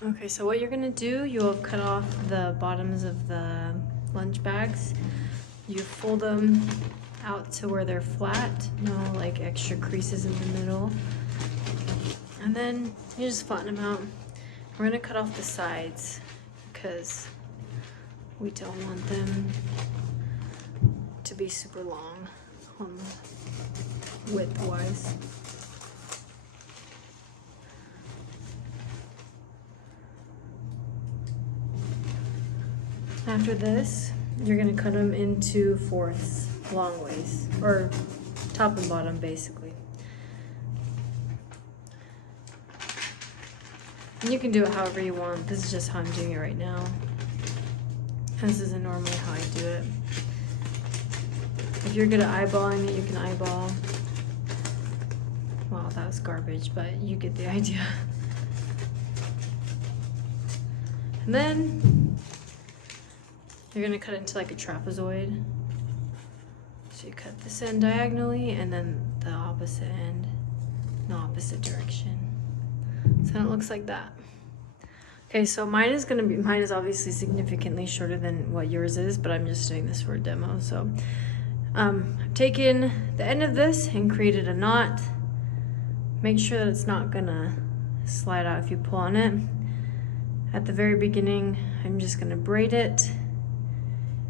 Okay, so what you're gonna do, you'll cut off the bottoms of the lunch bags. You fold them out to where they're flat, no like extra creases in the middle. And then you just flatten them out. We're gonna cut off the sides because we don't want them to be super long width-wise. After this, you're gonna cut them into fourths, long ways, or top and bottom basically. And you can do it however you want. This is just how I'm doing it right now. This isn't normally how I do it. If you're good at eyeballing it, you can eyeball. Wow, that was garbage, but you get the idea. And then you're gonna cut it into like a trapezoid. So you cut this end diagonally and then the opposite end in the opposite direction. So then it looks like that. Okay, so mine is obviously significantly shorter than what yours is, but I'm just doing this for a demo. So I've taken the end of this and created a knot. Make sure that it's not gonna slide out if you pull on it. At the very beginning, I'm just gonna braid it.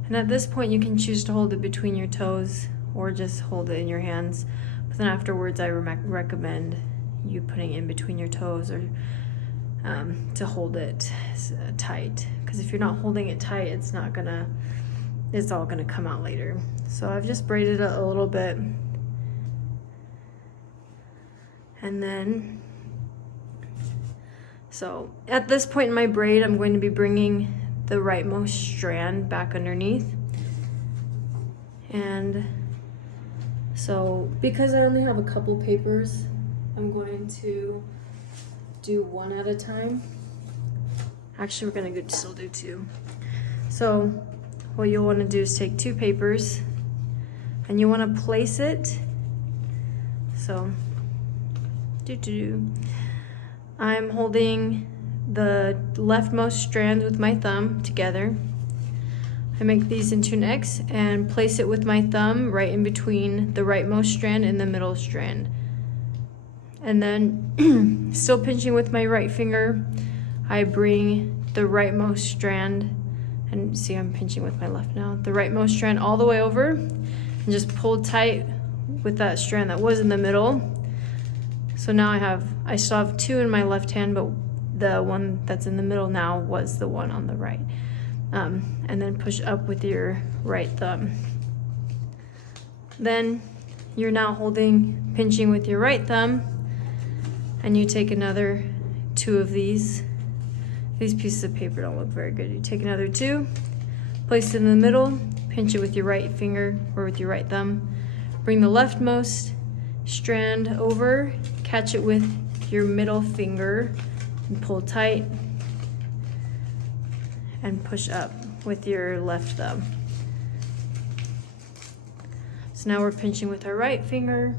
And at this point, you can choose to hold it between your toes or just hold it in your hands. But then afterwards, I recommend you putting it in between your toes or to hold it tight. Because if you're not holding it tight, it's all gonna come out later. So I've just braided it a little bit. And then, so at this point in my braid, I'm going to be bringing the rightmost strand back underneath. And so because I only have a couple papers, I'm going to do one at a time. Actually, we're gonna still do two. So what you'll want to do is take two papers and you want to place it. So I'm holding the leftmost strands with my thumb together. I make these into an X and place it with my thumb right in between the rightmost strand and the middle strand. And then still pinching with my right finger, I bring the rightmost strand, and see I'm pinching with my left now, the rightmost strand all the way over and just pull tight with that strand that was in the middle. So now I still have two in my left hand, but the one that's in the middle now was the one on the right. And then push up with your right thumb. Then you're now pinching with your right thumb, and you take another two of these. These pieces of paper don't look very good. You take another two, place it in the middle, pinch it with your right finger or with your right thumb. Bring the leftmost strand over, catch it with your middle finger, and pull tight, and push up with your left thumb. So now we're pinching with our right finger,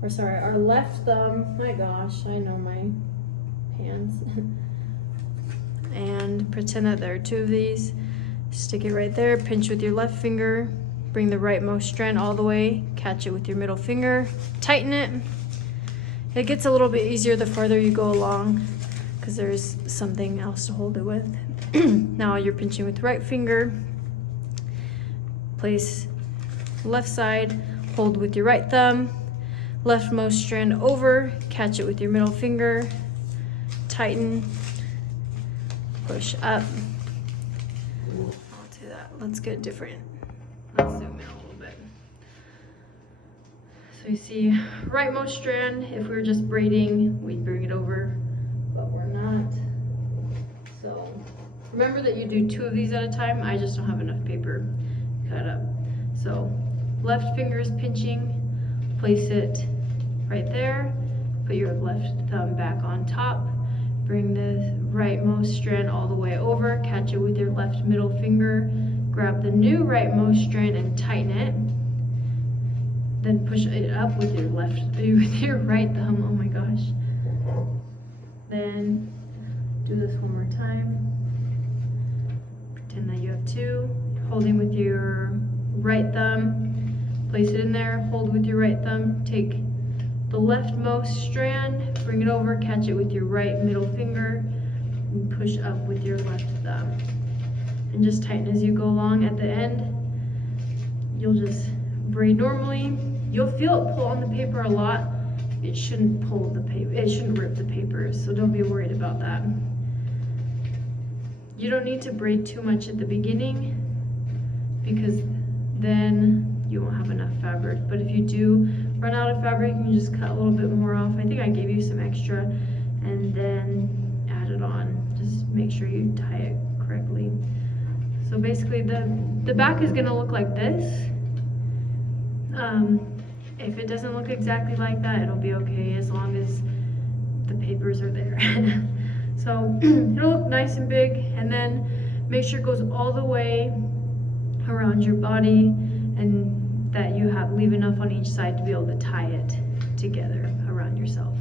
or sorry, our left thumb. My gosh, I know my hands. And pretend that there are two of these. Stick it right there, pinch with your left finger, bring the rightmost strand all the way, catch it with your middle finger, tighten it. It gets a little bit easier the farther you go along because there's something else to hold it with. Now you're pinching with the right finger, place left side, hold with your right thumb, leftmost strand over, catch it with your middle finger, tighten, push up. I'll do that. Let's get different. Let's zoom in a little bit. So you see, rightmost strand, if we were just braiding, we'd bring it over, but we're not. So remember that you do two of these at a time. I just don't have enough paper cut up. So left finger is pinching, place it right there, put your left thumb back on top, bring the rightmost strand all the way over, catch it with your left middle finger, grab the new rightmost strand and tighten it, then push it up with your right thumb, oh my gosh. Then do this one more time. Pretend that you have two. Holding with your right thumb, place it in there, hold with your right thumb, take the leftmost strand, bring it over, catch it with your right middle finger, and push up with your left thumb. And just tighten as you go along. At the end, you'll just braid normally. You'll feel it pull on the paper a lot. It shouldn't pull the paper, it shouldn't rip the paper, so don't be worried about that. You don't need to braid too much at the beginning because then you won't have enough fabric. But if you do run out of fabric, you can just cut a little bit more off. I think I gave you some extra, and then add it on. Just make sure you tie it correctly. So basically the back is gonna look like this. If it doesn't look exactly like that, it'll be okay as long as the papers are there. So it'll look nice and big, and then make sure it goes all the way around your body and that you leave enough on each side to be able to tie it together around yourself.